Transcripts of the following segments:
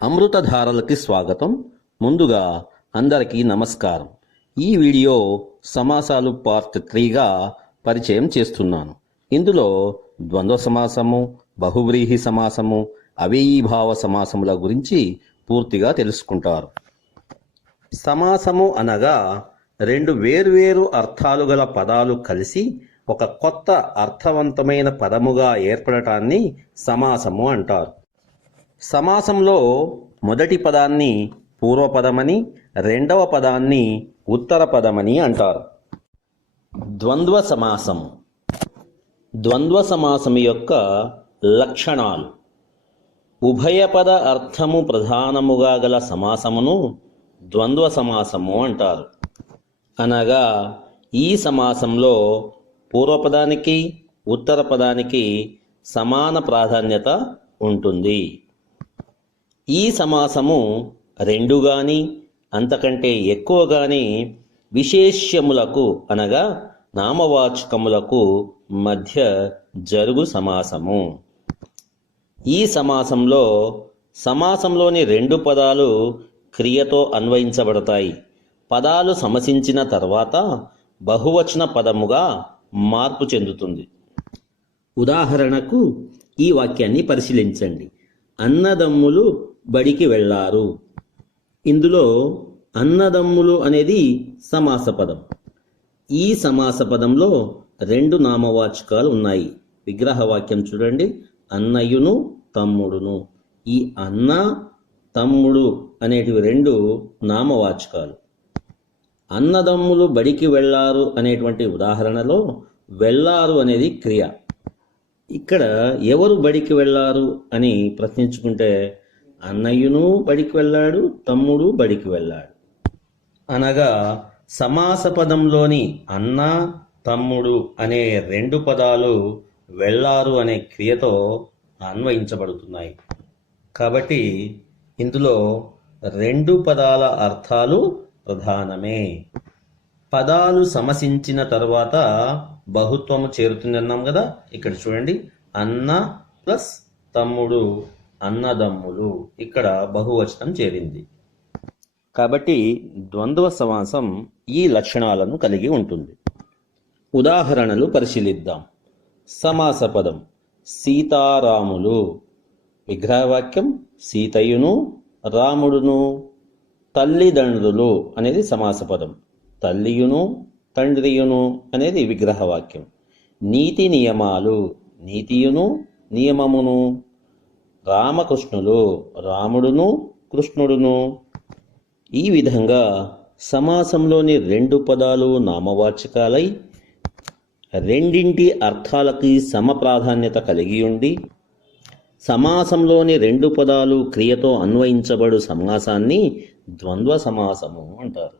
అమృతధారలకి స్వాగతం. ముందుగా అందరికీ నమస్కారం. ఈ వీడియో సమాసాలు పార్ట్ 3గా పరిచయం చేస్తున్నాను. ఇందులో ద్వంద్వ సమాసము, బహువ్రీహి సమాసము, అవ్యయీభావ సమాసముల గురించి పూర్తిగా తెలుసుకుంటారు. సమాసము అనగా రెండు వేర్వేరు అర్థాలు గల పదాలు కలిసి ఒక కొత్త అర్థవంతమైన పదముగా ఏర్పడటాన్ని సమాసము అంటారు. సమాసంలో మొదటి పదాన్ని పూర్వపదమని, రెండవ పదాన్ని ఉత్తర పదమని అంటారు. ద్వంద్వ సమాసం. ద్వంద్వ సమాసం యొక్క లక్షణాలు. ఉభయపద అర్థము ప్రధానముగా గల సమాసమును ద్వంద్వ సమాసము అంటారు. అనగా ఈ సమాసంలో పూర్వపదానికి ఉత్తర పదానికి సమాన ప్రాధాన్యత ఉంటుంది. ఈ సమాసము రెండు గాని అంతకంటే ఎక్కువ గాని విశేష్యములకు అనగా నామవాచకములకు మధ్య జరుగు సమాసము. ఈ సమాసంలో సమాసంలోని రెండు పదాలు క్రియతో అన్వయించబడతాయి. పదాలు సమసించిన తర్వాత బహువచన పదముగా మార్పు చెందుతుంది. ఉదాహరణకు ఈ వాక్యాన్ని పరిశీలించండి. అన్నదమ్ములు బడికి వెళ్ళారు. ఇందులో అన్నదమ్ములు అనేది సమాస పదం. ఈ సమాస పదంలో రెండు నామవాచకాలు ఉన్నాయి. విగ్రహ వాక్యం చూడండి. అన్నయ్యును తమ్ముడును. ఈ అన్న తమ్ముడు అనేటివి రెండు నామవాచకాలు. అన్నదమ్ములు బడికి వెళ్ళారు అనేటువంటి ఉదాహరణలో వెళ్ళారు అనేది క్రియ. ఇక్కడ ఎవరు బడికి వెళ్ళారు అని ప్రశ్నించుకుంటే అన్నయ్యను బడికి వెళ్ళాడు, తమ్ముడు బడికి వెళ్ళాడు. అనగా సమాస పదంలోని అన్న తమ్ముడు అనే రెండు పదాలు వెళ్ళారు అనే క్రియతో అన్వయించబడుతున్నాయి. కాబట్టి ఇందులో రెండు పదాల అర్థాలు ప్రధానమే. పదాలు సమసించిన తరువాత బహుత్వము చేరుతుంది అన్నాం కదా. ఇక్కడ చూడండి, అన్న ప్లస్ తమ్ముడు అన్నదమ్ములు. ఇక్కడ బహువచనం చేరింది. కాబట్టి ద్వంద్వ సమాసం ఈ లక్షణాలను కలిగి ఉంటుంది. ఉదాహరణలు పరిశీలిద్దాం. సమాస పదం సీతారాములు. విగ్రహవాక్యం సీతయ్యను రాముడును. తల్లిదండ్రులు అనేది సమాస పదం. తల్లియును తండ్రియును అనేది విగ్రహవాక్యం. నీతి నియమాలు. నీతియును నియమమును. రామకృష్ణులు. రాముడును కృష్ణుడును. ఈ విధంగా సమాసంలోని రెండు పదాలు నామవాచకాలై రెండింటి అర్థాలకి సమప్రాధాన్యత కలిగి ఉండి సమాసంలోని రెండు పదాలు క్రియతో అన్వయించబడు సమాసాన్ని ద్వంద్వ సమాసము అంటారు.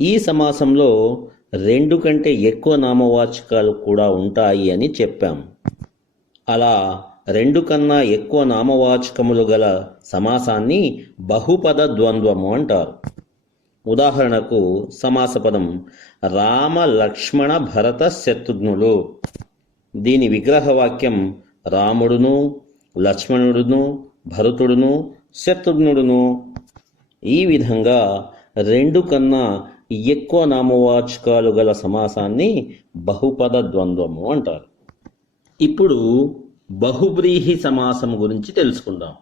ఈ సమాసంలో రెండు కంటే ఎక్కువ నామవాచకాలు కూడా ఉంటాయి అని చెప్పాం. అలా రెండు కన్నా ఎక్కువ నామవాచకములు గల సమాసాన్ని బహుపద ద్వంద్వము అంటారు. ఉదాహరణకు సమాస పదం రామ లక్ష్మణ భరత శత్రుఘ్నులు. దీని విగ్రహవాక్యం రాముడును లక్ష్మణుడును భరతుడును శత్రుఘ్నుడును. ఈ విధంగా రెండు కన్నా ఎక్కువ నామవాచకాలు గల సమాసాన్ని బహుపద ద్వంద్వము అంటారు. ఇప్పుడు బహువ్రీహి సమాసం గురించి తెలుసుకుందాం.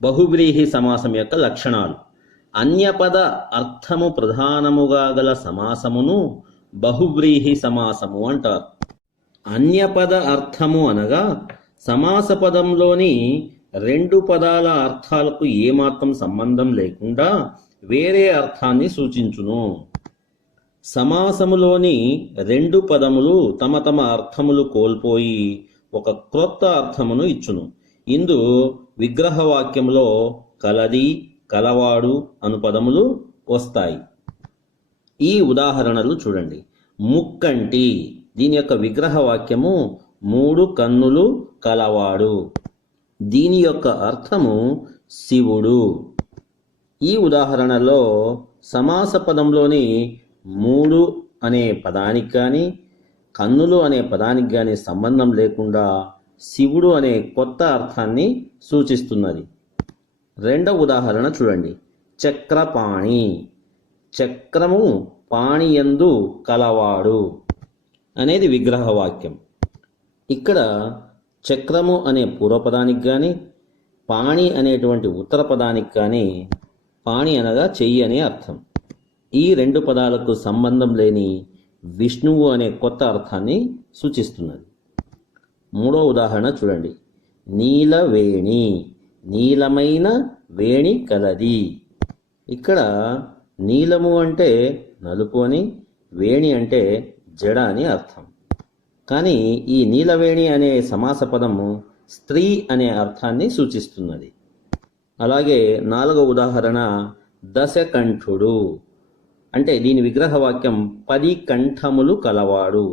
బహువ్రీహి సమాసం యొక్క లక్షణాలు. అన్యపద అర్థము ప్రధానముగా గల సమాసమును బహువ్రీహి సమాసము అంటారు. అన్యపద అర్థము అనగా సమాస పదంలోని రెండు పదాల అర్థాలకు ఏమాత్రం సంబంధం లేకుండా వేరే అర్థాన్ని సూచించును. సమాసములోని రెండు పదములు తమ తమ అర్థములు కోల్పోయి ఒక క్రొత్త అర్థమును ఇచ్చును. ఇందు విగ్రహవాక్యంలో కలది కలవాడు అను పదములు వస్తాయి. ఈ ఉదాహరణలు చూడండి. ముక్కంటి. దీని యొక్క విగ్రహవాక్యము మూడు కన్నులు కలవాడు. దీని యొక్క అర్థము శివుడు. ఈ ఉదాహరణలో సమాస పదంలోని మూడు అనే పదానికి కానీ కన్నులు అనే పదానికి కానీ సంబంధం లేకుండా శివుడు అనే కొత్త అర్థాన్ని సూచిస్తున్నది. రెండవ ఉదాహరణ చూడండి. చక్రపాణి. చక్రము పాణియందు కలవాడు అనేది విగ్రహవాక్యం. ఇక్కడ చక్రము అనే పూర్వపదానికి కానీ పాణి అనేటువంటి ఉత్తర పదానికి కానీ పాణి అనగా చెయ్యి అనే అర్థం. ఈ రెండు పదాలకు సంబంధం లేని విష్ణువు అనే కొత్త అర్థాన్ని సూచిస్తున్నది. మూడో ఉదాహరణ చూడండి. నీలవేణి. నీలమైన వేణి కలది. ఇక్కడ నీలము అంటే నలుపు అని, వేణి అంటే జడ అని అర్థం. కానీ ఈ నీలవేణి అనే సమాస పదము స్త్రీ అనే అర్థాన్ని సూచిస్తున్నది. అలాగే నాలుగో ఉదాహరణ దశకంఠుడు. అంటే దీని విగ్రహవాక్యం 10 కంఠములు కలవాడు.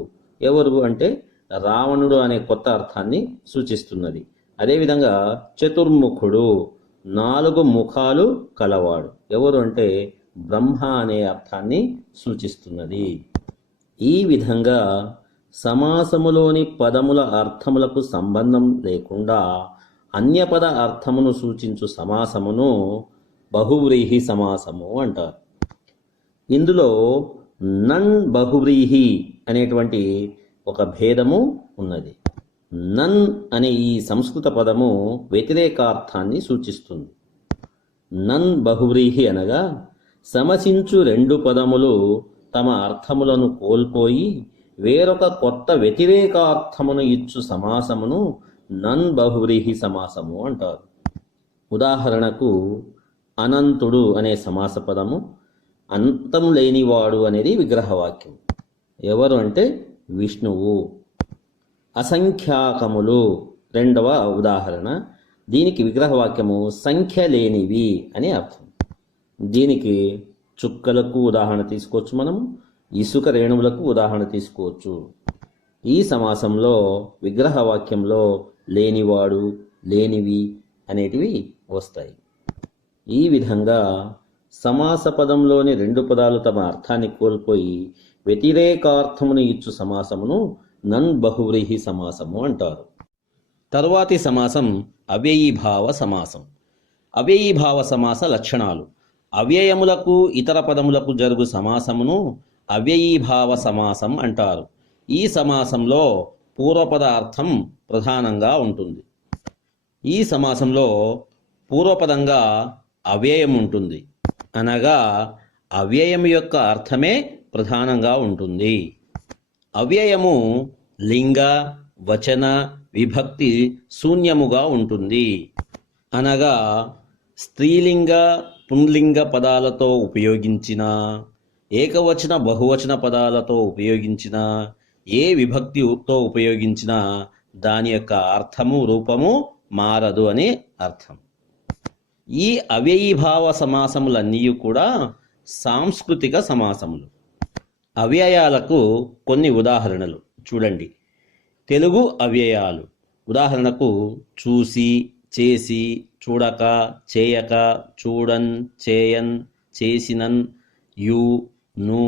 ఎవరు అంటే రావణుడు అనే కొత్త అర్థాన్ని సూచిస్తున్నది. అదేవిధంగా చతుర్ముఖుడు, 4 ముఖాలు కలవాడు. ఎవరు అంటే బ్రహ్మ అనే అర్థాన్ని సూచిస్తున్నది. ఈ విధంగా సమాసములోని పదముల అర్థములకు సంబంధం లేకుండా అన్యపద అర్థమును సూచించు సమాసమును బహువ్రీహి సమాసము అంటారు. ఇందులో నన్ బహువ్రీహి అనేటువంటి ఒక భేదము ఉన్నది. నన్ అనే ఈ సంస్కృత పదము వ్యతిరేకార్థాన్ని సూచిస్తుంది. నన్ బహువ్రీహి అనగా సమసించు రెండు పదములు తమ అర్థములను కోల్పోయి వేరొక కొత్త వ్యతిరేకార్థమును ఇచ్చు సమాసమును నన్ బహువ్రీహి సమాసము అంటారు. ఉదాహరణకు అనంతుడు అనే సమాస పదము, అంతం లేనివాడు అనేది విగ్రహవాక్యం. ఎవరు అంటే విష్ణువు. అసంఖ్యాకములు రెండవ ఉదాహరణ. దీనికి విగ్రహవాక్యము సంఖ్య లేనివి అని అర్థం. దీనికి చుక్కలకు ఉదాహరణ తీసుకోవచ్చు, మనము ఇసుక రేణువులకు ఉదాహరణ తీసుకోవచ్చు. ఈ సమాసంలో విగ్రహవాక్యంలో లేనివాడు, లేనివి అనేటివి వస్తాయి. ఈ విధంగా సమాస పదంలోని రెండు పదాలు తమ అర్థాన్ని కోల్పోయి వ్యతిరేకార్థమును ఇచ్చు సమాసమును నన్ బహువ్రీహి సమాసము అంటారు. తరువాతి సమాసం అవ్యయీభావ సమాసం. అవ్యయీభావ సమాస లక్షణాలు. అవ్యయములకు ఇతర పదములకు జరుగు సమాసమును అవ్యయీభావ సమాసం అంటారు. ఈ సమాసంలో పూర్వపద అర్థం ప్రధానంగా ఉంటుంది. ఈ సమాసంలో పూర్వపదంగా అవ్యయం ఉంటుంది, అనగా అవ్యయం యొక్క అర్థమే ప్రధానంగా ఉంటుంది. అవ్యయము లింగ, వచన, విభక్తి శూన్యముగా ఉంటుంది, అనగా స్త్రీలింగ, పుంలింగ పదాలతో ఉపయోగించిన, ఏకవచన బహువచన పదాలతో ఉపయోగించిన, ఏ విభక్తితో ఉపయోగించినా దాని యొక్క అర్థము రూపము మారదు అని అర్థం. ఈ అవ్యయీభావ సమాసములన్నీ కూడా సాంస్కృతిక సమాసములు. అవ్యయాలకు కొన్ని ఉదాహరణలు చూడండి. తెలుగు అవ్యయాలు ఉదాహరణకు చూసి, చేసి, చూడక, చేయక, చూడన్, చేయన్, చేసినన్, యు, ను,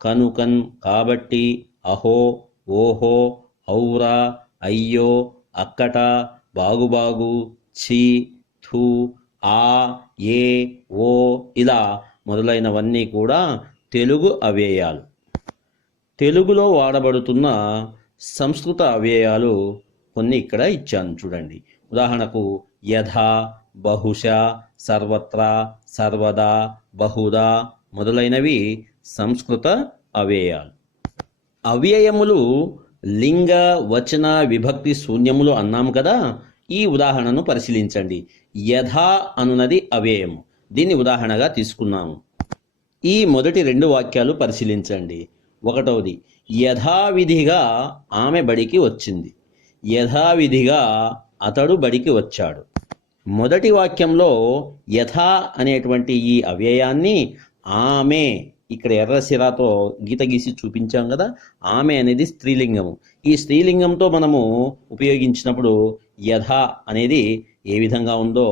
కనుకన్, కాబట్టి, అహో, ఓహో, ఔరా, అయ్యో, అక్కట, బాగుబాగు, ఛీ, థూ, ఆ, ఏ, ఓ ఇలా మొదలైనవన్నీ కూడా తెలుగు అవ్యయాలు. తెలుగులో వాడబడుతున్న సంస్కృత అవ్యయాలు కొన్ని ఇక్కడ ఇచ్చాను చూడండి. ఉదాహరణకు యథా, బహుశ, సర్వత్రా, సర్వదా, బహుదా మొదలైనవి సంస్కృత అవ్యయాలు. అవ్యయములు లింగ, వచన, విభక్తి శూన్యములు అన్నాము కదా. ఈ ఉదాహరణను పరిశీలించండి. యథా అనున్నది అవ్యయము, దీన్ని ఉదాహరణగా తీసుకున్నాము. ఈ మొదటి రెండు వాక్యాలు పరిశీలించండి. ఒకటవది, యథావిధిగా ఆమె బడికి వచ్చింది, యథావిధిగా అతడు బడికి వచ్చాడు. మొదటి వాక్యంలో యథా అనేటువంటి ఈ అవ్యయాన్ని ఆమె, ఇక్కడ ఎర్రసిరాతో గీత గీసి చూపించాం కదా, ఆమె అనేది స్త్రీలింగము. ఈ స్త్రీలింగంతో మనము ఉపయోగించినప్పుడు యథా అనేది ఏ విధంగా ఉందో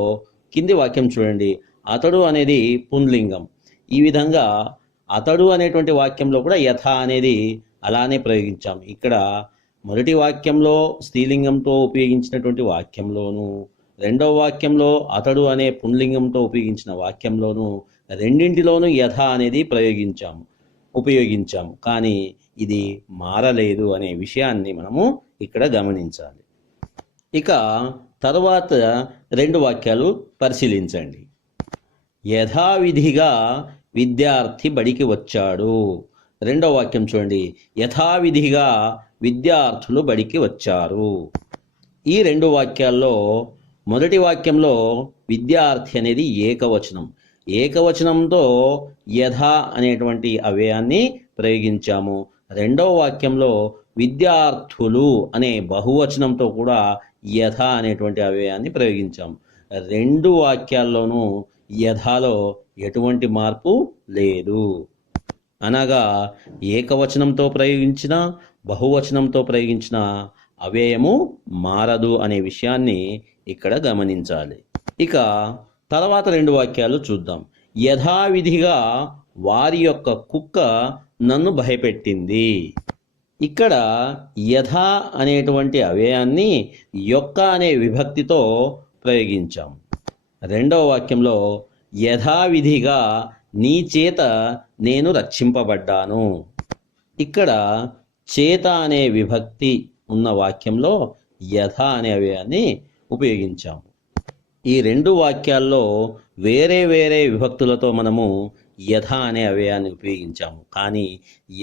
కింది వాక్యం చూడండి. అతడు అనేది పుంలింగం. ఈ విధంగా అతడు అనేటువంటి వాక్యంలో కూడా యథా అనేది అలానే ప్రయోగించాం. ఇక్కడ మొదటి వాక్యంలో స్త్రీలింగంతో ఉపయోగించినటువంటి వాక్యంలోను, రెండవ వాక్యంలో అతడు అనే పుంలింగంతో ఉపయోగించిన వాక్యంలోనూ రెండింటిలోనూ యథ అనేది ఉపయోగించాము. కానీ ఇది మారలేదు అనే విషయాన్ని మనము ఇక్కడ గమనించాలి. ఇక తర్వాత 2 వాక్యాలు పరిశీలించండి. యథావిధిగా విద్యార్థి బడికి వచ్చాడు. రెండవ వాక్యం చూడండి, యథావిధిగా విద్యార్థులు బడికి వచ్చారు. ఈ 2 వాక్యాల్లో మొదటి వాక్యంలో విద్యార్థి అనేది ఏకవచనంతో యథ అనేటువంటి అవ్యయాన్ని ప్రయోగించాము. రెండవ వాక్యంలో విద్యార్థులు అనే బహువచనంతో కూడా యథ అనేటువంటి అవ్యయాన్ని ప్రయోగించాము. 2 వాక్యాల్లోనూ యథలో ఎటువంటి మార్పు లేదు. అనగా ఏకవచనంతో ప్రయోగించిన బహువచనంతో ప్రయోగించిన అవ్యయము మారదు అనే విషయాన్ని ఇక్కడ గమనించాలి. ఇక తర్వాత 2 వాక్యాలు చూద్దాం. యథావిధిగా వారి యొక్క కుక్క నన్ను భయపెట్టింది. ఇక్కడ యథ అనేటువంటి అవ్యయాన్ని యొక్క అనే విభక్తితో ప్రయోగించాం. రెండవ వాక్యంలో యథావిధిగా నీ చేత నేను రక్షింపబడ్డాను. ఇక్కడ చేత అనే విభక్తి ఉన్న వాక్యంలో యథ అనే అవ్యయాన్ని ఉపయోగించాము. ఈ 2 వాక్యాల్లో వేరే వేరే విభక్తులతో మనము యథ అనే అవ్యయాన్ని ఉపయోగించాము. కానీ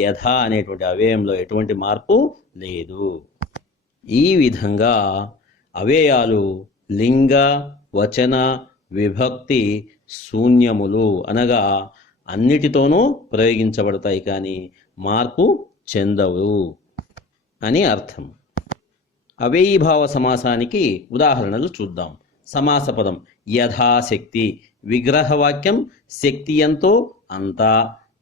యథ అనేటువంటి అవ్యయంలో ఎటువంటి మార్పు లేదు. ఈ విధంగా అవ్యయాలు లింగ వచన విభక్తి శూన్యములు అనగా అన్నిటితోనూ ప్రయోగించబడతాయి, కానీ మార్పు చెందవు అని అర్థం. అవ్యయీభావ సమాసానికి ఉదాహరణలు చూద్దాం. సమాస పదం యథాశక్తి. విగ్రహవాక్యం శక్తి ఎంతో అంతా,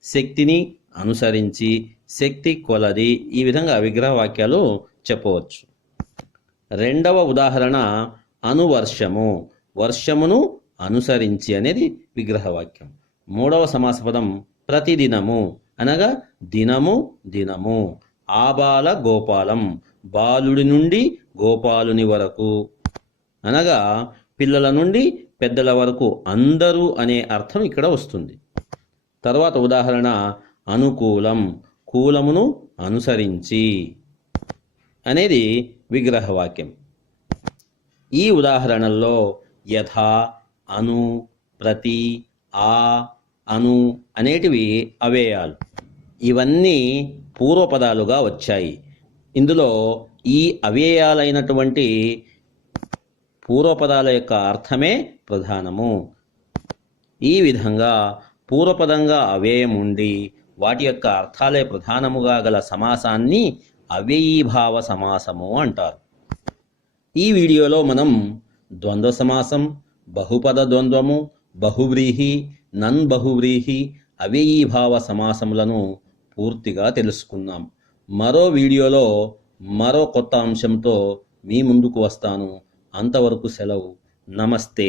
శక్తిని అనుసరించి, శక్తి కొలది. ఈ విధంగా విగ్రహవాక్యాలు చెప్పవచ్చు. రెండవ ఉదాహరణ అనువర్షము. వర్షమును అనుసరించి అనేది విగ్రహవాక్యం. మూడవ సమాస పదం ప్రతిదినము అనగా దినము దినము. ఆబాల గోపాలం. బాలుడి నుండి గోపాలుని వరకు అనగా పిల్లల నుండి పెద్దల వరకు అందరూ అనే అర్థం ఇక్కడ వస్తుంది. తర్వాత ఉదాహరణ అనుకూలం. కూలమును అనుసరించి అనేది విగ్రహవాక్యం. ఈ ఉదాహరణల్లో యథ, అను, ప్రతి, ఆ, అను అనేటివి అవ్యయాలు. ఇవన్నీ పూర్వపదాలుగా వచ్చాయి. ఇందులో ఈ అవ్యయాలైనటువంటి పూర్వపదాల యొక్క అర్థమే ప్రధానము. ఈ విధంగా పూర్వపదంగా అవ్యయం ఉండి వాటి యొక్క అర్థాలే ప్రధానముగా గల సమాసాన్ని అవ్యయీభావ సమాసము అంటారు. ఈ వీడియోలో మనం ద్వంద్వ సమాసం, బహుపద ద్వంద్వము, బహువ్రీహి, నన్ బహువ్రీహి, అవ్యయీభావ సమాసములను పూర్తిగా తెలుసుకున్నాం. మరో వీడియోలో మరో కొత్త అంశంతో మీ ముందుకు వస్తాను. అంతవరకు సెలవు. నమస్తే.